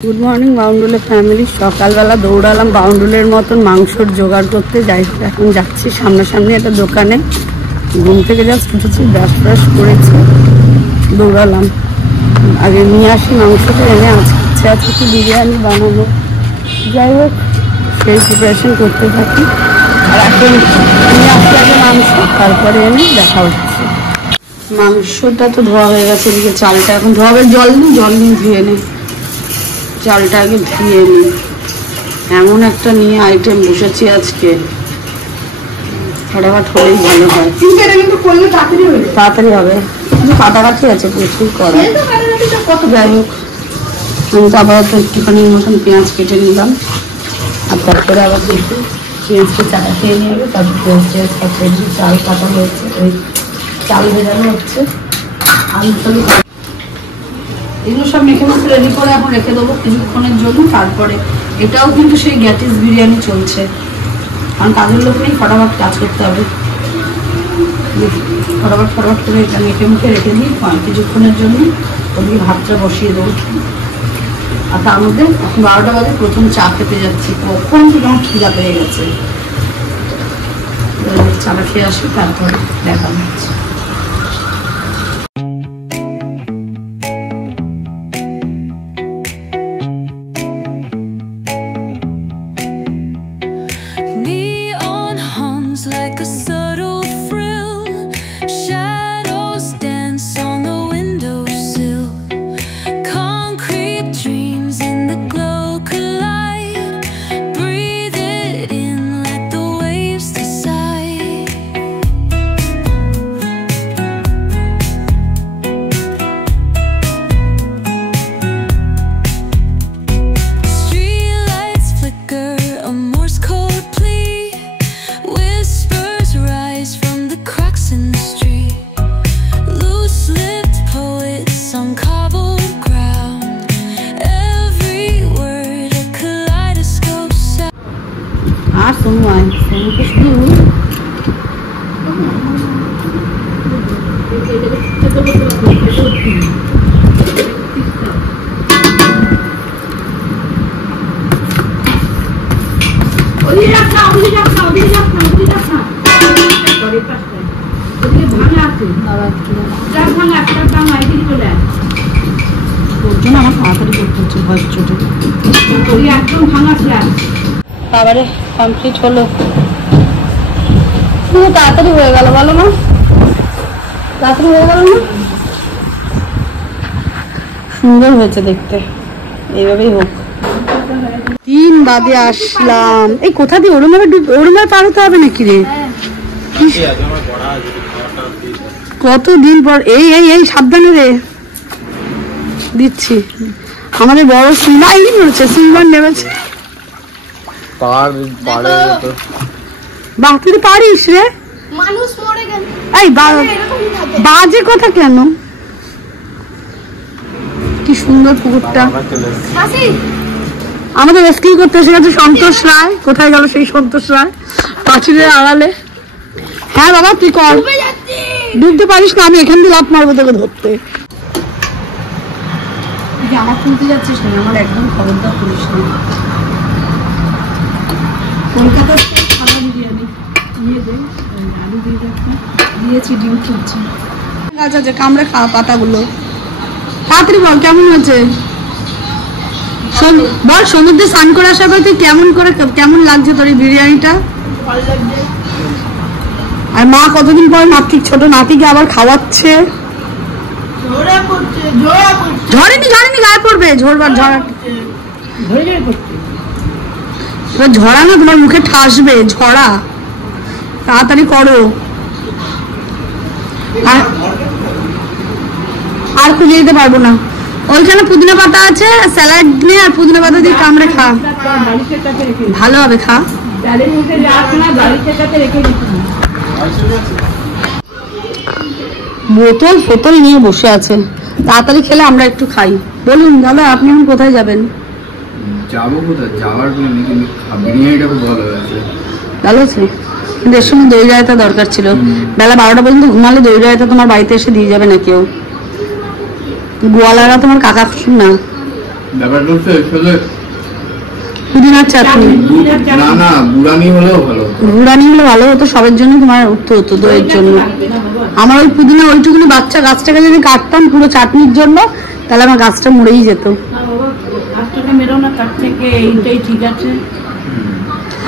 Good morning बाउंडुले family सकाल बेला दौड़ालाम बाउंडुलेर मतन मांसर जोगाड़ करते जाई एखन जाচ্ছি सामनासामनी एक दोकाने घुम থেকে জাস্ট উঠেছি ব্রাশ ব্রাশ করেছি দৌড়ালাম আগে নিয়ে আসি মাংসটা এনে আজকে আছে কি বিরিয়ানি বানাবো যাই হোক সেই প্রিপারেশন করতে থাকি আর এখন নিয়ে আসতে আগে মাংস তারপরে এনে দেখা হচ্ছে মাংসটা তো ধোয়া হয়ে গেছে এদিকে চালটা এখন ধোয়াবে জল নিয়ে ধুয়ে নেই চালটা আগে ধুয়ে নিই এমন একটা নিয়ে আইটেম বসেছি আজকে ফটাফট হলেই ভালো হয় তাড়াতাড়ি হবে কিন্তু কাটাকাটি আছে প্রচুর করা কত যাই হোক আমি তারপর তো একটুখানি মতন পেঁয়াজ কেটে নিলাম আর তারপরে আবার একটু পেঁয়াজকে চাটা খেয়ে নিয়ে যাবে তারপর পেঁয়াজ কাটে চাল কাটা হয়েছে ওই চাল ভেজানো হচ্ছে আলু টালু এগুলো সব মেখে মাখে রেডি করে এখন রেখে দেবো কিছুক্ষণের জন্য তারপরে এটাও কিন্তু সেই গ্যাটিস বিরিয়ানি চলছে কারণ কাজের লোক নেই ফটাফট কাজ করতে হবে ফটাফট করে এটা মেখে মুখে রেখে দিই কিছুক্ষণের জন্য ওদিকে ভাতটা বসিয়ে দেবো আর তার মধ্যে এখন 12টা বাজে প্রথম চা খেতে যাচ্ছি কখন যখন খিদা পেয়ে গেছে চাটা খেয়ে আসি তারপরে দেখা হচ্ছে like a subtle frill, shadows dance on the windowsill, concrete dreams in the glow collide, breathe it in, let the waves decide. Street lights flicker, a Morse code plea, whispers rise from the cracks in the street, loose-lipped poets on cobbled ground, every word a kaleidoscope sound. someone তারপরে complete হলো পুরো তাড়াতাড়ি হয়ে গেল বলো না তাড়াতাড়ি হয়ে গেল না সুন্দর হয়েছে দেখতে এইভাবেই হোক 3 বাজে আসলাম এই কোথা দিয়ে ওরমে পার হতে হবে নাকি রে কতদিন পর এই এই এই সাবধানে রে দিচ্ছি আমাদের বড় সিলভার রয়েছে সিলভার নেমেছে বাহ তুই পারিস রে মানুষ মরে গেল এই বাজে কথা কেন কি সুন্দর পুকুরটা আমাদের রেস্কিউ করতে এসে গেছে সন্তোষ রায় কোথায় গেল সেই সন্তোষ রায় পাঁচিলের আড়ালে হ্যাঁ বাবা তুই কর ডুবতে পারিস না আমি এখান দিয়ে লাফ মারবো তোকে ধরতে জামা খুলতে যাচ্ছিস না আমার একদম খবরদার করিস না কলকাতার খাবার বিরিয়ানি নিয়ে দে আলু দিয়ে রাখি দিয়েছি ডিম খুঁজছি গাছ আছে কামড়ে খাওয়া পাতাগুলো তাড়াতাড়ি বল কেমন হয়েছে বল সমুদ্রে স্নান করে আসার পর তুই কেমন লাগছে তোর এই বিরিয়ানিটা আর মা কতদিন পর নাতিক ছোট নাতিকে আবার খাওয়াচ্ছে ঝড়েনি গায়ে পড়বে ঝরবার ঝরা এবার ঝরা না তোমার মুখে ঠাসবে ঝরা তাড়াতাড়ি করো আর খুঁজে দিতে পারবো না ওইখানে পুদিনা পাতা আছে স্যালাড নিয়ে আর পুদিনা পাতা দিয়ে কামড়ে খা ভালো হবে খা বোতল ফোতল নিয়ে বসে আছে তাড়াতাড়ি খেলে আমরা একটু খাই বলুন দাদা আপনি এখন কোথায় যাবেন যাবো কোথায় যাওয়ার বিরিয়ানিটা খুব ভালো হয়েছে ভালো আছে কিন্তু এর সময় দই রায়তা দরকার ছিল বেলা 12টা পর্যন্ত ঘুমালে দই রায়তা তোমার বাড়িতে এসে দিয়ে যাবে না কেউ গোয়ালারা তোমার কাকা না ব্যাপারটা হচ্ছে আসলে পুদিনার চাটনি। না বুড়ানি হলেও ভালো, বুড়ানি হলে ভালো হতো, সবার জন্য তোমার উঠতে হতো দইয়ের জন্য। আমার ওই পুদিনা ওইটুকুনি বাচ্চা গাছটাকে যদি কাটতাম পুরো চাটনির জন্য, তাহলে আমার গাছটা মরেই যেত। গাছটাকে মেরো না, তার থেকে এইটাই ঠিক আছে।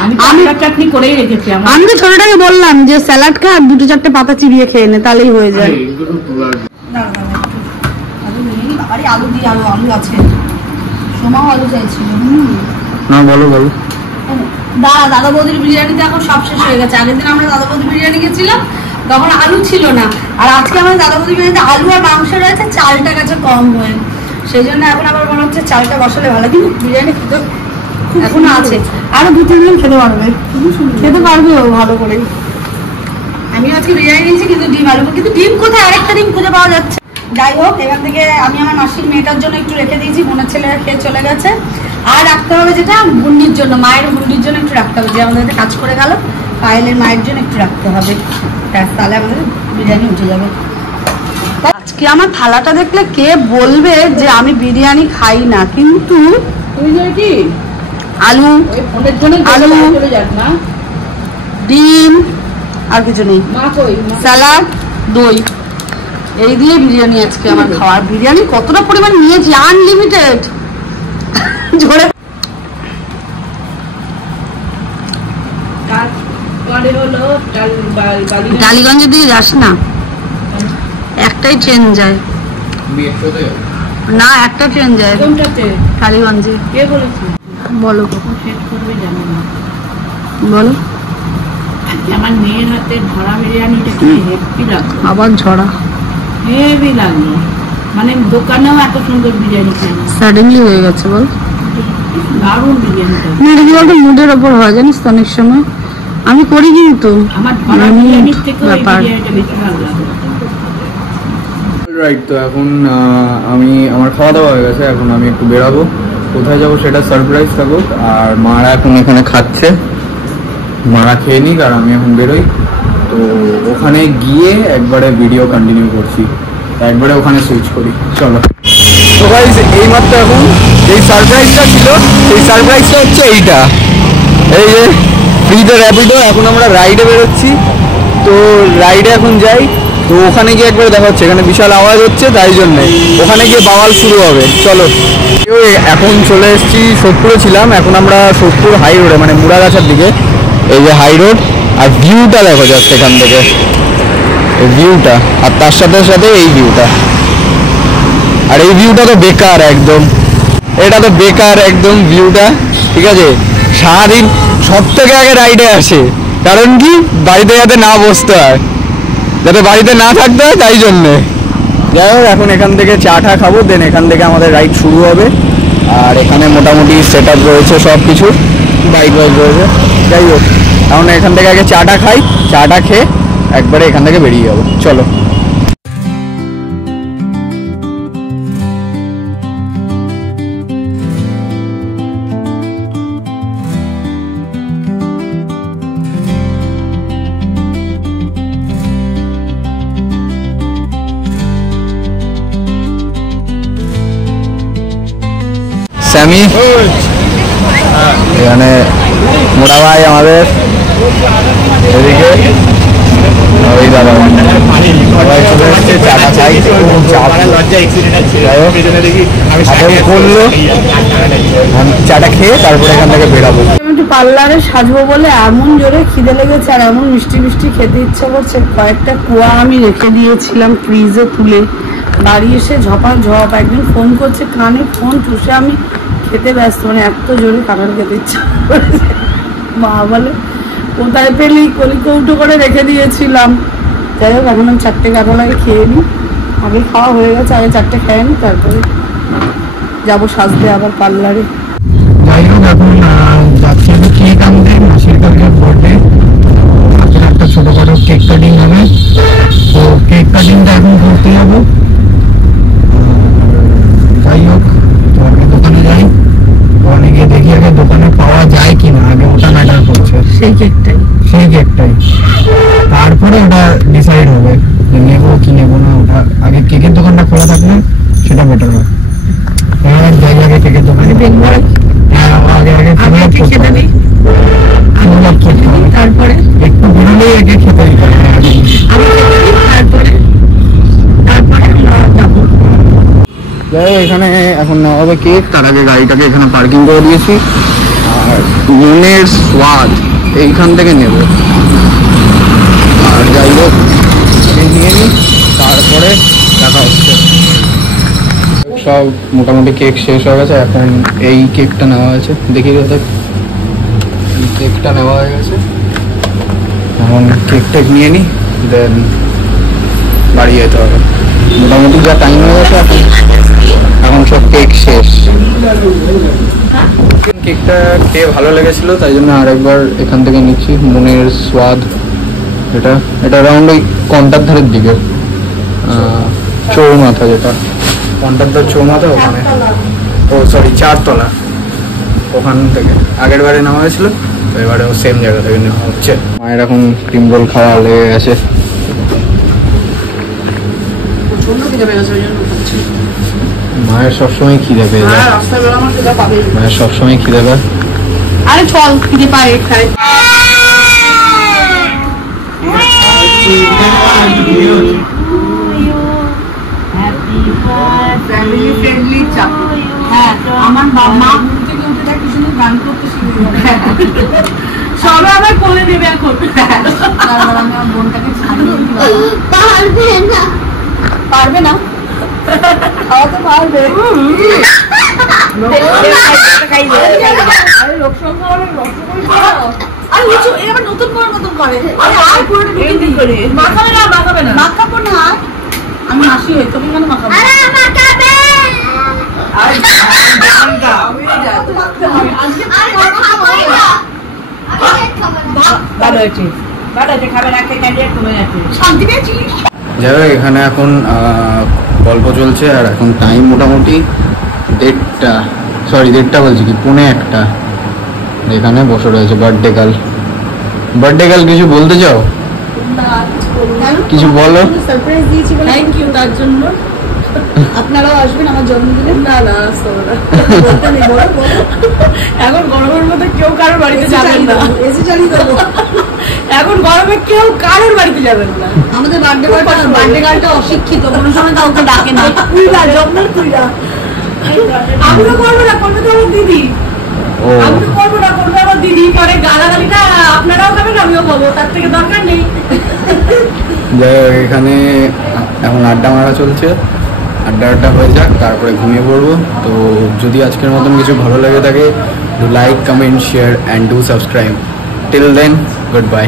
আমি চাটনি করেই রেখেছি। আমি তো ছোটটাকে বললাম যে স্যালাড খা আর 2-4টে পাতা চিবিয়ে খেয়ে নে, তাহলেই হয়ে যায়। আলু দিয়ে আলু আছে, সোমাও আলু চাইছিল। না বলো দাদা বৌদির বিরিয়ানিতে এখন সব শেষ হয়ে গেছে। আগের দিন আমরা দাদা বৌদির বিরিয়ানি গেছিলাম, তখন আলু ছিল না। আর আজকে আমাদের দাদা বৌদির বিরিয়ানিতে আলু আর মাংস রয়েছে, চালটা গেছে কম হয়ে, সেই জন্য এখন আবার মনে হচ্ছে চালটা বসালে ভালো। কিন্তু বিরিয়ানি খেতে এখনো আছে, আরো 2-3 দিন খেতে পারবে ও ভালো করে। আমি আজকে বিরিয়ানি নিয়েছি, কিন্তু ডিম আলু, কিন্তু ডিম কোথায়, আরেকটা ডিম খুঁজে পাওয়া যাচ্ছে। যাই হোক, এখান থেকে আমি আমার মাসির মেয়েটার জন্য একটু রেখে দিয়েছি, বোনের ছেলেরা খেয়ে চলে গেছে। আর রাখতে হবে যেটা গুন্ডির জন্য, মায়ের গুন্ডির জন্য একটু রাখতে হবে, যে আমাদের কাজ করে গেল, পায়েলের মায়ের জন্য একটু রাখতে হবে, তাহলে আমাদের বিরিয়ানি উঠে যাবে। আজকে আমার থালাটা দেখলে কে বলবে যে আমি বিরিয়ানি খাই না, কিন্তু কি আলু আলু ডিম আর কিছু নেই, স্যালাড দই, এই দিয়ে বিরিয়ানি আজকে আমার খাওয়ার। বিরিয়ানি কতটা পরিমাণ নিয়েছি, আনলিমিটেড ঝরে। টালিগঞ্জে দিয়ে যাস না, একটাই ট্রেন যায় না, একটা ট্রেন যায় টালিগঞ্জে। কে বলেছে? বলো শেষ করবে জানি না। বলো। আমার মেয়ের হাতে ঝরা বিরিয়ানিটা হেভি লাগলো, আবার ঝরা হেভি লাগলো, মানে দোকানেও এত সুন্দর বিরিয়ানি খায় না, সাডেনলি হয়ে গেছে বল। দারুণ বিরিয়ানিটা। বলতো মুডের ওপর হয়, জানিস তো অনেক সময় আমি করি, কিন্তু আমার ঝরা বিরিয়ানির থেকে ওই বিরিয়ানিটা বেশি ভালো লাগলো। রাইট, তো এখন আমি আমার খাওয়া দাওয়া হয়ে গেছে, এখন আমি একটু বেরাবো, কোথায় যাবো সেটা সারপ্রাইজ থাকুক। আর মারা এখন এখানে খাচ্ছে, মারা খেয়ে নিক আর আমি এখন বেরোই। তো ওখানে গিয়ে একবারে ভিডিও কন্টিনিউ করছি, একবারে ওখানে সুইচ করি, চলো। তো গাইস, এইমাত্র এখন এই সারপ্রাইজটা ছিল, এই সারপ্রাইজটা হচ্ছে এইটা, এই যে ফ্রিতে র্যাপিডো। এখন আমরা রাইডে বেরোচ্ছি, তো রাইডে এখন যাই, তো ওখানে গিয়ে একবারে দেখা হচ্ছে, এখানে বিশাল আওয়াজ হচ্ছে, তাই জন্যে ওখানে গিয়ে বাওয়াল শুরু হবে, চলো। এখন চলে এসেছি, সোদপুরে ছিলাম, এখন আমরা সোদপুর হাই রোডে, মানে মুড়াগাছার দিকে, এই যে হাই রোড, আর ভিউটা দেখো যাচ্ছে এখান থেকে, এই ভিউটা, আর তার সাথে সাথে এই ভিউটা, আর এই ভিউটা তো বেকার একদম, এটা তো বেকার একদম ভিউটা, ঠিক আছে। সারাদিন সব থেকে আগে রাইডে আসে, কারণ কি বাড়িতে যাতে না বসতে হয়, যাতে বাড়িতে না থাকতে হয়, তাই জন্যে। যাই হোক, এখন এখান থেকে চা খাবো, দেন এখান থেকে আমাদের রাইড শুরু হবে। আর এখানে মোটামুটি সেট আপ রয়েছে সব কিছু, বাইক রয়েছে। যাই হোক, এখন এখান থেকে আগে চাটা খাই, চাটা খেয়ে একবারে এখান থেকে বেরিয়ে যাবো, চলো। স্যামি এখানে, মোটা ভাই আমাদের এদিকে, ওই দাদা সবাই চলে এসছে, চাটা খাই, করলো, চাটা খেয়ে তারপরে এখান থেকে বেরাবো। একটু পার্লারে সাজবো বলে এমন জোরে খিদে লেগেছে, আর এমন মিষ্টি মিষ্টি খেতে ইচ্ছা করছে। কয়েকটা কুয়া আমি রেখে দিয়েছিলাম ফ্রিজে তুলে, বাড়ি এসে ঝপাঝপ একদিন ফোন করছে, কানে ফোন চুষে আমি খেতে ব্যস্ত, মানে এত জোরে কাঁঠাল খেতে ইচ্ছা করেছে। মা বলে কোথায় পেলি, কৌটো করে রেখে দিয়েছিলাম। যাই হোক, এখন আমি 4টে কাঁঠাল আগে খেয়ে নিই, আগে খাওয়া হয়ে গেছে, আগে 4টে খেয়ে নিই, তারপরে যাবো সাজতে আবার পার্লারে। যাই হোক, এখন যাচ্ছি আমি কেক আনতে, মাসির কাছে বার্থডে, একটা ছোটখাটো কেক কাটিং হবে, তো কেক কাটিংটা এখন করতে যাবো। যাই হোক, তো আগে দোকানে যাই, দোকানে গিয়ে দেখি আগে দোকানে পাওয়া যায় কিনা, আগে ওটা ম্যাটার করছে, সেই কেকটাই, তারপরে ওটা ডিসাইড হবে যে নেবো কি নেবো না। ওটা আগে কেকের দোকানটা খোলা থাকলে সেটা বেটার হয়। তারপরে একটু বেরোলেই আগে খেতে এখানে এখন নেওয়া হবে কেক। তার আগে গাড়িটাকে এখানে পার্কিং করে দিয়েছি, আর মনের স্বাদ এইখান থেকে নেব। আর যাই হোক নিয়ে নিই, তারপরে দেখা হচ্ছে। সব মোটামুটি কেক শেষ হয়ে গেছে। এখন এই কেকটা নেওয়া হয়েছে, দেখি কোথায় কেকটা নেওয়া হয়ে গেছে। এখন কেক টেক নিয়ে নিই, দেন বাড়ি যেতে হবে। মোটামুটি যা টাইম হয়ে গেছে এখন সব কেক শেষ। কেকটা খেয়ে ভালো লেগেছিল, তাই জন্য আরেকবার এখান থেকে নিচ্ছি। মনের স্বাদ এটা অ্যারাউন্ড ওই কন্টার ধারের দিকে, চৌমাথা, যেটা কন্টার ধার চৌমাথা ওখানে, ও সরি 4 তলা, ওখান থেকে আগের বারে নেওয়া হয়েছিল, তো এবারেও সেম জায়গা থেকে নেওয়া হচ্ছে। মায়ের এখন ক্রিম রোল খাওয়া লেগে গেছে। মায়ের সবসময় খিদে পেয়ে যায়, মায়ের সবসময় খিদে পায়। আরে চল খিদে পায় খাই। হ্যাঁ, আমার মা ঘুম থেকে উঠে দেখ কিছু গান করতে শিখে সবে আবার কোলে দেবে এখন। তারপর আমি আমার বোনটাকে পারবে না, খাওয়া তো পারবে। নতুন করে নতুন করে মাখাবে না, মাখাবে না, মাখাবো না। আমি হাসি হই, তুমি কেন মাখাবো? যাই হোক, এখানে এখন গল্প চলছে, আর এখন টাইম মোটামুটি 1:30, সরি 1:30 বলছি কি 1:45। এখানে বসে রয়েছে বার্থডে গার্ল। কিছু বলতে চাও? কিছু বলো। সারপ্রাইজ দিয়েছি বলে থ্যাংক ইউ তার জন্য। আপনারাও আসবেন আমার জন্মদিনে। না এখন গরমের মধ্যে কেউ কারোর বাড়িতে যাবেন না, এসে চালিয়ে দেবো। এখন গরমে কেউ কারোর বাড়িতে যাবেন না। আমাদের বার্থডে গার্লটা অশিক্ষিত, কোনো সময় কাউকে ডাকে না। আমিও করবো না, করবে তো আমার দিদি। আমি করবো না, করবে আমার দিদি। পরে গালাগালিটা আপনারাও খাবেন, আমিও খাবো, তার থেকে দরকার নেই। যাই হোক, এখানে এখন আড্ডা মারা চলছে। আড্ডা হয়ে যাক, তারপরে ঘুমিয়ে পড়বো। তো যদি আজকের মতন কিছু ভালো লেগে থাকে, do like, comment, share and do subscribe. Till then, good bye.